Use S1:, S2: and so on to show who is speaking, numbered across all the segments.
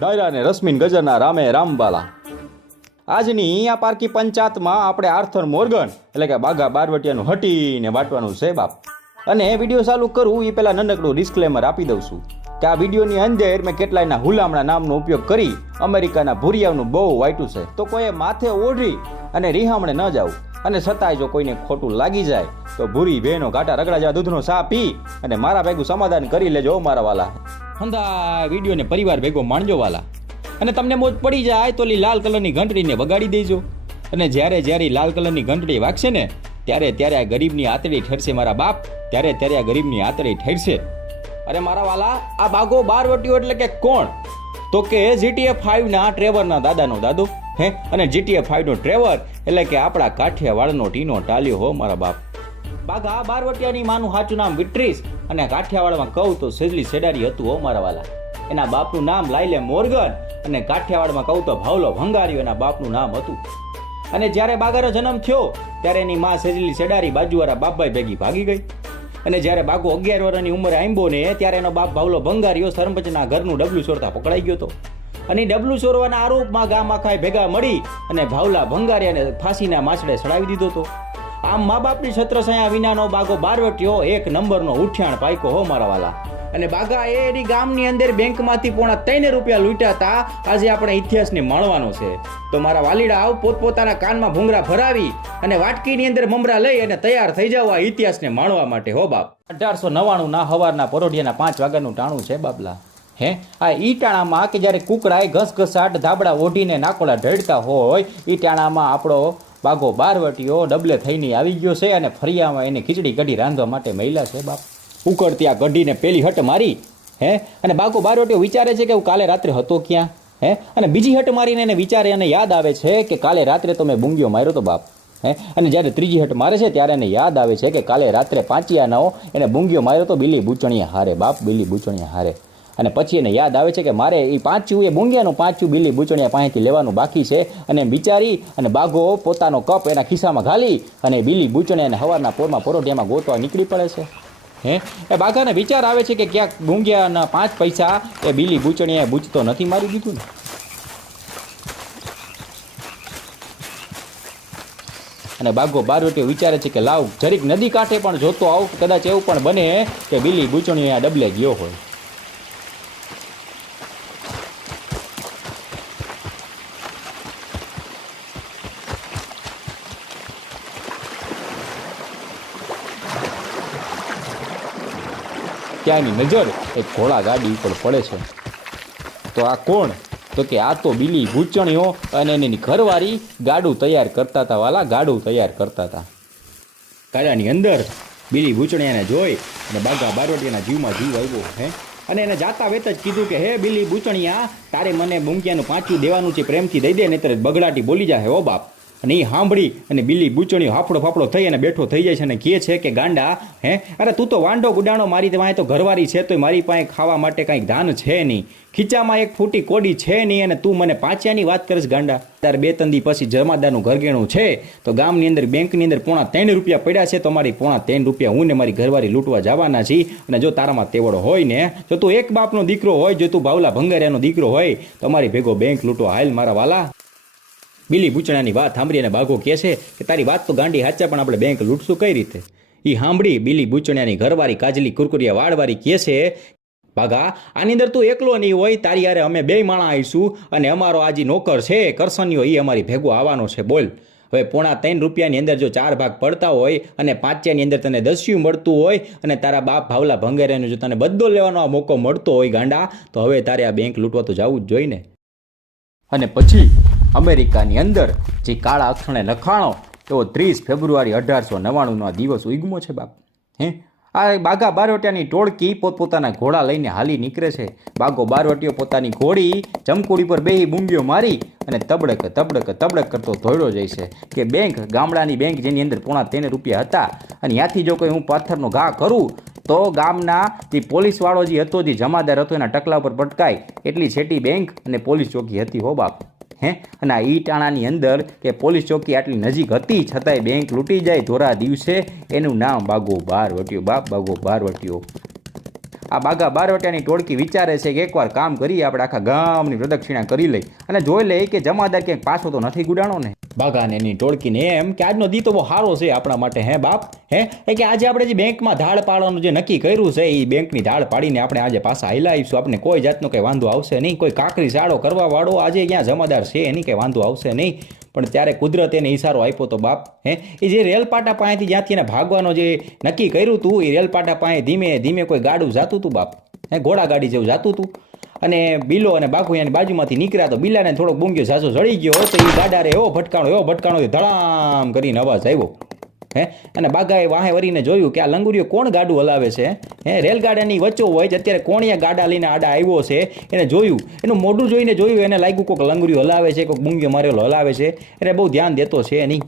S1: ડાયરા અને રશ્મિન ગજરના રામે રામબાલા. આજની આ પારકી પંચાયતમાં આપણે આર્થર મોર્ગન, એટલે કે બાગા બારવટિયાનું હટીને વાટવાનું છે બાપ. અને વીડિયો ચાલુ કરું એ પહેલાં નનકડું ડિસ્ક્લેમર આપી દઉં છું કે આ વિડીયોની અંદર મેં કેટલાયના હુલામણા નામનો ઉપયોગ કરી, અમેરિકાના ભૂરિયાનું બહુ વાટ્યું છે. તો કોઈએ માથે ઓઢી અને રિહામણે ન જાવું અને છતાંય જો કોઈને ખોટું લાગી જાય, તો ભૂરી બહેનો ઘાટા રગડા જેવા દૂધનો સા પી અને મારા ભેગું સમાધાન કરી લેજો, મારા વાલા. હંદા વિડીયોને પરિવાર ભેગો માણજો વાલા. અને તમને મોજ પડી જાય તો લાલ કલરની ઘંટડીને વગાડી દેજો. અને જ્યારે જ્યારે લાલ કલરની ઘંટડી વાગશે ને, ત્યારે ત્યારે આ ગરીબની આતડી ઠરશે મારા બાપ, ત્યારે ત્યારે આ ગરીબની આતડી ઠરશે. અરે મારા વાલા, આ બાગો બારવટીઓ એટલે કે કોણ? તો કે જીટીએ ફાઈવના ટ્રેવરના દાદાનો દાદો, હે? અને જીટીએ ફાઈવનો ટ્રેવર એટલે કે આપણા કાઠિયાવાડનો ટીનો ટાલ્યો હો મારા બાપ. બાગા બારવટિયાની માનું સાચું નામ વિટ્રીસ અને કાઠિયાવાડમાં કહું તો સેજલી સેડારી હતું હો વાલા. એના બાપનું નામ લાઈલે મોર્ગન અને કાઠિયાવાડમાં કહું તો ભાવલો ભંગારીઓ, એના બાપનું નામ હતું. અને જ્યારે બાગાનો જન્મ થયો, ત્યારે એની માં સેજલી સેડારી બાજુવાળા બાપભાઈ ભેગી ભાગી ગઈ. અને જ્યારે બાગો અગિયાર વર્ષની ઉંમરે આંબો ને, ત્યારે એનો બાપ ભાવલો ભંગારીઓ સરપંચના ઘરનું ડબલું ચોરતા પકડાઈ ગયો હતો. અને ડબલું ચોરવાના આરોપમાં ગામ આખાય ભેગા મળી અને ભાવલા ભંગારીયાને ફાંસીના માછડે ચડાવી દીધો હતો. આમ મા બાપની છત્રછાયા વિનાનો બાગો બારવટીયો એક નંબરનો ઉઠ્યાણ પાયકો હો મારા વાલા. અને બાગા એ એની ગામની અંદર બેંકમાંથી પોણા ત્રણ રૂપિયા લૂંટ્યા હતા આજે આપણે ઇતિહાસને માણવાનો છે. તો મારા વાલીડા આવ, પોતપોતાના કાનમાં ભૂંગરા ભરાવી અને વાટકીની અંદર મમરા લઈ અને તૈયાર થઈ જાવ આ ઇતિહાસને માણવા માટે, હો બાપ. અઢારસો નવ્વાણું ના હવારના પરોઢિયાના પાંચ વાગ્યાનું ટાણું છે, બાબલા. હે? આ ઈ ટાણામાં કે જ્યારે કુકડાએ ઘસઘસાટ ધાબડા ઓઢીને નાકોડા ઢળતા હોય, ઈ ટાણામાં આપણો બાગો બારવટીઓ ડબલે થઈને આવી ગયો છે અને ફરિયામાં એને ખીચડી કઢી રાંધવા માટે મહિલા છે, બાપ. ઉકળતી આ કઢીને પેલી હટ મારી, હે? અને બાગો બારવટીઓ વિચારે છે કે હું કાલે રાત્રે હતો ક્યાં, હે? અને બીજી હટ મારીને એને વિચારે અને યાદ આવે છે કે કાલે રાત્રે તો મેં બુંગીઓ માર્યો તો, બાપ, હે? અને જ્યારે ત્રીજી હટ મારે છે ત્યારે એને યાદ આવે છે કે કાલે રાત્રે પાંચિયાનાઓ એને બુંગીઓ માર્યો તો બિલી બુચણીયા હારે, બાપ, બિલી બુચણીયા હારે. અને પછી એને યાદ આવે છે કે મારે એ પાંચ્યું એ બુંગિયાનું પાંચું બિલ્લી બુચણિયા પાસેથી લેવાનું બાકી છે. અને બિચારી અને બાઘો પોતાનો કપ એના ખિસ્સામાં ઘાલી અને બિલ્લી બુચણિયાને હવારના પોરમાં પરોઢિયામાં ગોતવા નીકળી પડે છે. હે? એ બાઘાને વિચાર આવે છે કે ક્યાંક બુંગિયાના પાંચ પૈસા એ બિલ્લી બુચણિયાએ બૂચતો નથી મારી દીધું ને. અને બાઘો બારવટીઓ વિચારે છે કે લાવ, જરીક નદી કાંઠે પણ જોતો આવું, કદાચ એવું પણ બને કે બિલ્લી બુચણીયા ડબલે ગયો હોય. ત્યાંની નજર એક ઘોડા ગાડી ઉપર પડે છે. તો આ કોણ? તો કે આ તો બિલી ભૂચણીઓ અને એની ઘરવાળી ગાડું તૈયાર કરતા હતા, વાલા ગાડું તૈયાર કરતા હતા. ગાડાની અંદર બિલી ભૂચણીયાને જોઈ અને બાગા બારવટીયાના જીવમાં જીવ આવ્યો, હે? અને એને જાતા વેત જ કીધું કે, હે બિલી ભૂચણીયા, તારે મને બુંકિયાનું પાંચું દેવાનું છે, પ્રેમથી દઈ દે, નહીતર બગડાટી બોલી જાય હો બાપ. અને એ સાંભળી અને બિલ્લી બૂચણીઓ હાફડો ફાફડો થઈ અને બેઠો થઈ જાય છે અને કહે છે કે, ગાંડા, હે? અરે તું તો વાંડો ગુડાણો, મારી વાંહે તો ઘરવાળી છે તો મારી પાસે ખાવા માટે કાંઈક ધાન છે નહીં. ખીચામાં એક ફૂટી કોડી છે નહીં અને તું મને પાંચિયાની વાત કરીશ, ગાંડા. તાર બે તંદી પછી જમાદારનું ઘરગેણું છે, તો ગામની અંદર, બેંકની અંદર પોણા ત્રણ રૂપિયા પડ્યા છે, તો મારી પોણા ત્રણ રૂપિયા હું ને મારી ઘરવારી લૂંટવા જવાના છીએ. અને જો તારામાં તેવડો હોય ને, જો તું એક બાપનો દીકરો હોય, જો તું ભાવલા ભંગારિયાનો દીકરો હોય, તો મારી ભેગો બેંક લૂંટો હાલ મારા વાલા. બિલી બુચણાની વાત સાંભળી અને બાઘો કહે છે કે તારી વાત તો ગાંડી હાચા, પણ આપણે બેંક લૂંટશું કઈ રીતે? એ સાંભળી બિલી બુચણિયાની ઘરવાળી કાજલી કુરકુરિયા વાળવાળી કહે છે, બાઘા, આની અંદર તું એકલો નહીં હોય, તારી યારે અમે બે માણા આવીશું અને અમારો આજે નોકર છે, કરસનીઓ એ અમારી ભેગો આવવાનો છે, બોલ. હવે પોણા ત્રણ રૂપિયાની અંદર જો ચાર ભાગ પડતા હોય અને પાંચ્યાની અંદર તને દસ્યું મળતું હોય અને તારા બાપ ભાવલા ભંગારિયાનો જો તને બદલો લેવાનો આ મોકો મળતો હોય ગાંડા, તો હવે તારે આ બેંક લૂંટવા તો જવું જ જોઈને. અને પછી અમેરિકાની અંદર જે કાળા અક્ષણે લખાણો, એવો ત્રીસ ફેબ્રુઆરી અઢારસો નવ્વાણુંનો દિવસ ઉગમો છે બાપ. હે? આ બાગા બારવટિયાની ટોળકી પોતપોતાના ઘોડા લઈને હાલી નીકળે છે. બાગો બારવટીઓ પોતાની ઘોડી ચમકુડી પર બેહી બુંગીઓ મારી અને તબડક તબડક તબડક કરતો ધોયડો જાય છે કે બેંક ગામડાની બેંક જેની અંદર પોણા તેને રૂપિયા હતા અને ત્યાંથી જો કોઈ હું પથ્થરનો ઘા કરું, તો ગામના જે પોલીસવાળો જે હતો, જે જમાદાર હતો, એના ટકલા ઉપર પટકાય એટલી છેટી બેંક અને પોલીસ ચોકી હતી હો બાપ. હે? અને આ ઈ ટાણાની અંદર કે પોલીસ ચોકી આટલી નજીક હતી, છતાંય બેંક લૂંટી જાય ધોરા દિવસે. એનું નામ બાગો બાર વટ્યો બાપ બાગો બાર વટ્યો આ બાગા બારવટિયાની ટોળકી વિચારે છે કે એકવાર કામ કરીએ, આપણે આખા ગામની પ્રદક્ષિણા કરી લઈ અને જોઈ લઈએ કે જમાદાર ક્યાંક પાછો તો નથી ગુડાણો ને બાગાને એની ટોળકીને એમ કે આજનો દી તો બહુ સારો છે આપણા માટે, હે બાપ? હે? એ કે આજે આપણે જે બેંકમાં ધાડ પાડવાનું જે નક્કી કર્યું છે, એ બેંકની ધાડ પાડીને આપણે આજે પાછા હલાવીશું આપણે કોઈ જાતનો કંઈ વાંધો આવશે નહીં. કોઈ કાકરી કરવા વાળો આજે અહીંયા જમાદાર છે, એની કંઈ વાંધો આવશે નહીં. પણ ત્યારે કુદરતે એને ઈશારો આપ્યો તો બાપ, હે? એ જે રેલપાટા પાસેથી જ્યાંથી એને ભાગવાનો જે નક્કી કર્યું હતું એ રેલપાટા પાસે ધીમે ધીમે કોઈ ગાડું જાતું હતું બાપ, હે? ઘોડા ગાડી જેવું જાતું હતું અને બિલો અને બાકુ એની બાજુમાંથી નીકળ્યા તો બિલાને થોડોક બૂંગ્યો, ઝાઝો જળી ગયો તો એ ગાડારે એવો ભટકાણો એવો ભટકાણો ધડામ કરીને અવાજ આવ્યો. હે? અને બાગાએ વાહે વરીને જોયું કે આ લંગુરીઓ કોણ ગાડું હલાવે છે? હે, રેલગાડાની વચ્ચો હોય છે અત્યારે કોણિયા ગાડા લઈને આડા આવ્યો છે? એને જોયું, એનું મોઢું જોઈને જોયું, એને લાગ્યું કોઈક લંગુરીઓ હલાવે છે, કોઈક બૂંગીઓ મારેલો હલાવે છે. એટલે બહુ ધ્યાન દેતો છે નહીં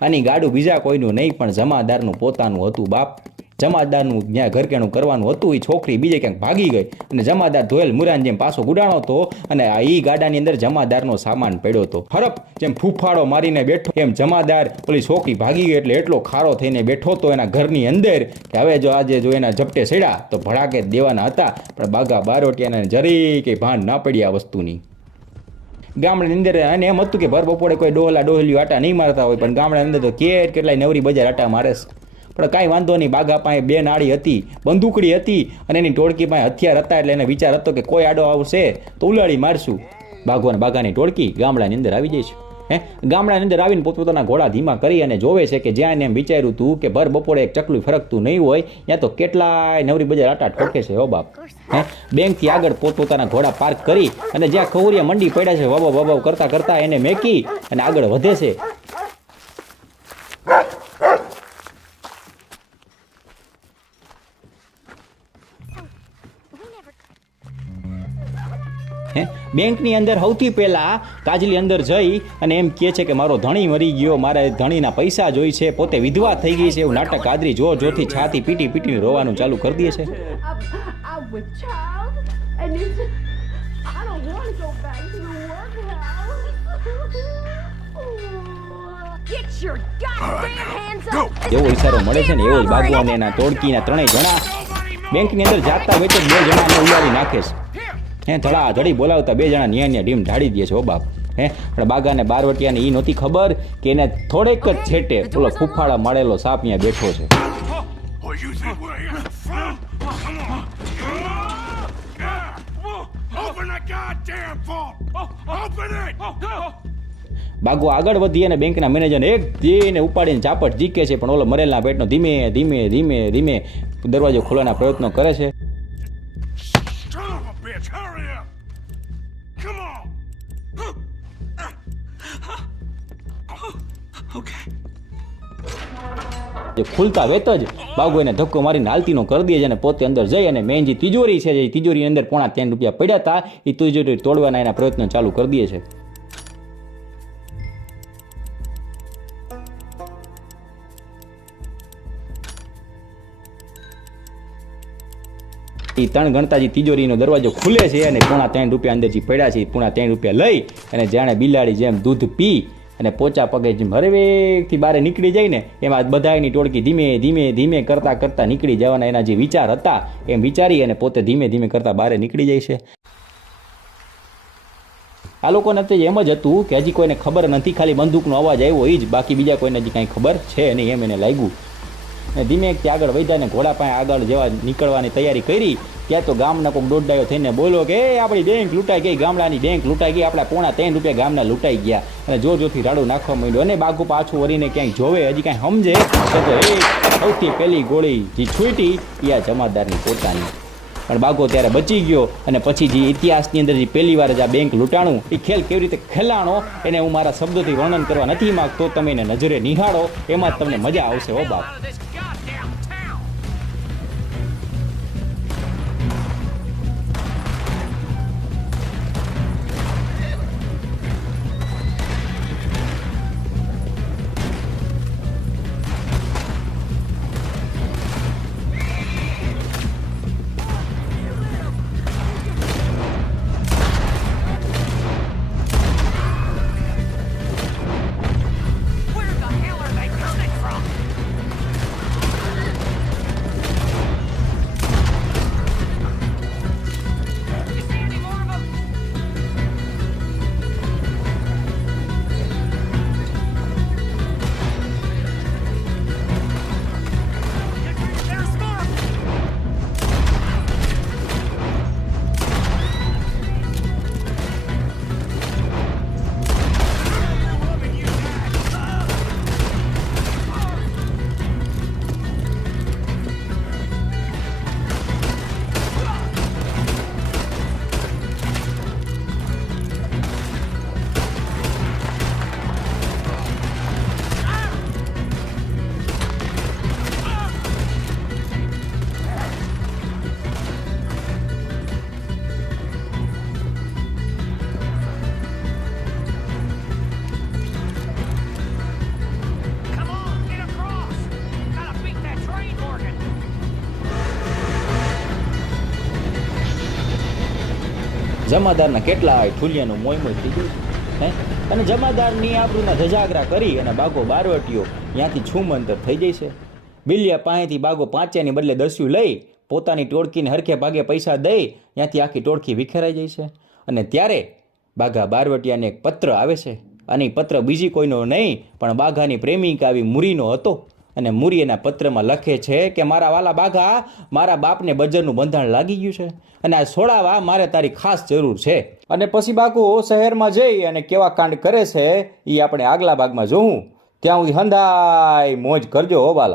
S1: અને ગાડું બીજા કોઈનું નહીં, પણ જમાદારનું પોતાનું હતું, બાપ. જમાદારનું જ્યાં ઘરકેણું કરવાનું હતું એ છોકરી બીજે ક્યાંક ભાગી ગઈ. અને જમાદાર ધોયેલ મુરાન જેમ પાછો ગુડાણો હતો અને આ ઈ ગાડાની અંદર જમાદારનો સામાન પડ્યો હતો. હરપ જેમ ફૂફાડો મારીને બેઠો, એમ જમાદાર પેલી છોકરી ભાગી ગઈ એટલે એટલો ખારો થઈને બેઠો હતો એના ઘરની અંદર કે હવે જો આજે જો એના ઝપટે સડ્યા, તો ભડાકે દેવાના હતા. પણ બાગા બારોટિયાને જરી કે ભાન ના પડી આ વસ્તુની. ગામડાની અંદર અને એમ હતું કે ભર બપોરે કોઈ ડોહલા ડોહલ્યું આટા નહીં મારતા હોય, પણ ગામડાની અંદર તો કેટ કેટલાય નવરી બજાર આટા મારે છે. પણ કાંઈ વાંધો નહીં. બાગા પાસે બે નાળી હતી, બંદૂકડી હતી અને એની ટોળકી પાસે હથિયાર હતા એટલે એને વિચાર હતો કે કોઈ આડો આવશે તો ઉલાડી મારશું. બાઘો અને બાગાની ટોળકી ગામડાની અંદર આવી જાય છે. હે? ગામડાની અંદર આવીને પોતપોતાના ઘોડા ધીમા કરી અને જોવે છે કે જ્યાં એને એમ વિચાર્યું હતું કે ભર બપોરે એક ચકલું ફરકતું નહીં હોય, ત્યાં તો કેટલાય નવરી બજાર આટા ઠોકે છે, હો બાપ. હે? બેંકથી આગળ પોતપોતાના ઘોડા પાર્ક કરી અને જ્યાં ખવરિયા મંડી પડ્યા છે વબાવ વબાવ કરતા કરતા એને મેકી અને આગળ વધે છે. હે? બેંકની અંદર સૌથી પહેલા કાજલી અંદર જઈ અને એમ કહે છે કે મારો ધણી મરી ગયો મારે ધણીના પૈસા જોઈ છે પોતે વિધવા થઈ ગઈ છે એવું નાટક કાદરી જો જોથી છાતી પીટી પીટીને રોવાનું ચાલુ કરી દે છે. એવો ઈશારો મળે છે ને એવો જ બાગુ અને એના તોડકીના ત્રણેય જણા બેંકની અંદર જાતા વેચે બે જણાને ઉડાડી નાખે છે. હે ધડા ધડી બોલાવતા બે જણા ન્યા ન્યા ઢીમ ઢાળી દે છે ઓ બાપ હે, પણ બાગાને બારવટિયાને એ નહોતી ખબર કે એને થોડેક જ છેટે પેલો ફૂફાળા મળેલો સાપ અહીંયા બેઠો છે! બાગો આગળ વધી અને બેંકના મેનેજરને એક ધીને ઉપાડીને ઝાપટ જીકે છે, પણ ઓલો મરેલના પેટનો ધીમે ધીમે ધીમે ધીમે દરવાજો ખોલવાના પ્રયત્નો કરે છે ખુલતા વેત જ બાગુ ધક્કો મારીને હાલતીનો કરી દે છે અને પોતે અંદર જઈ અને મેઇન જે તિજોરી છે જે તિજોરીની અંદર પોણા ત્રણ રૂપિયા પડ્યા હતા એ તિજોરી તોડવાના એના પ્રયત્નો ચાલુ કરી દે છે. એ ત્રણ ગણતાજી તિજોરીનો દરવાજો ખુલે છે અને પોણા ત્રણ રૂપિયા અંદરથી પડ્યા છે પોણા ત્રણ રૂપિયા લઈ અને જાણે બિલાડી જેમ દૂધ પી અને પોચા પગે જેમ હરવેકથી બારે નીકળી જાય ને એમાં બધાની ટોળકી ધીમે ધીમે ધીમે કરતાં કરતાં નીકળી જવાના એના જે વિચાર હતા, એમ વિચારી અને પોતે ધીમે ધીમે કરતાં બહાર નીકળી જાય છે. આ લોકોને તો એમ જ હતું કે હજી કોઈને ખબર નથી, ખાલી બંદૂકનો અવાજ આવ્યો એ જ. બાકી બીજા કોઈને હજી કાંઈ ખબર છે નહીં, એમ એને લાગ્યું. ધીમે એકથી આગળ વધ્યા ને ઘોડા પાસે આગળ જેવા નીકળવાની તૈયારી કરી, ત્યાં તો ગામના કોઈક દોડડાયો થઈને બોલો કે, એ આપણી બેંક લૂંટાઈ ગઈ, ગામડાની બેંક લૂંટાઈ ગઈ, આપણા પોણા ત્રણ રૂપિયા ગામના લૂંટાઈ ગયા. અને જોર જોરથી રાડું નાખવા માંડ્યો અને બાગુ પાછું વળીને ક્યાંય જોવે, હજી કાંઈ સમજે તો એ સૌથી પહેલી ગોળી જે છૂટી, એ આ જમાદારની પોતાની. પણ બાગો ત્યારે બચી ગયો અને પછી જે ઇતિહાસની અંદર જે પહેલી વાર જ આ બેંક લૂંટાણું, એ ખેલ કેવી રીતે ખેલાણો, એને હું મારા શબ્દોથી વર્ણન કરવા નથી માગતો, તમે એને નજરે નિહાળો, એમાં જ તમને મજા આવશે, હો બાપ. જમાદારના કેટલાય ઠુલિયાનું મોય મોય થઈ ગયું હે? અને જમાદારની આબરૂના ધજાગરા કરી અને બાગો બારવટીઓ ત્યાંથી છૂમંતર થઈ જાય છે. બિલિયા પાસેથી બાગો પાંચ્યાની બદલે દસ્યું લઈ પોતાની ટોળકીને હરખે ભાગે પૈસા દઈ ત્યાંથી આખી ટોળકી વિખેરાઈ જાય છે. અને ત્યારે બાઘા બારવટિયાને એક પત્ર આવે છે. અને પત્ર બીજી કોઈનો નહીં, પણ બાઘાની પ્રેમિકા આવી મુરીનો હતો. અને મુરી એના પત્રમાં લખે છે કે, મારા વાલા બાઘા, મારા બાપને બજરનું બંધાણ લાગી ગયું છે અને આ છોડાવા મારે તારી ખાસ જરૂર છે. અને પછી બાકુ શહેરમાં જઈ અને કેવા કાંડ કરે છે એ આપણે આગલા ભાગમાં જોવું ત્યાં સુધી હંધાય મોજ કરજો હો, વાલા.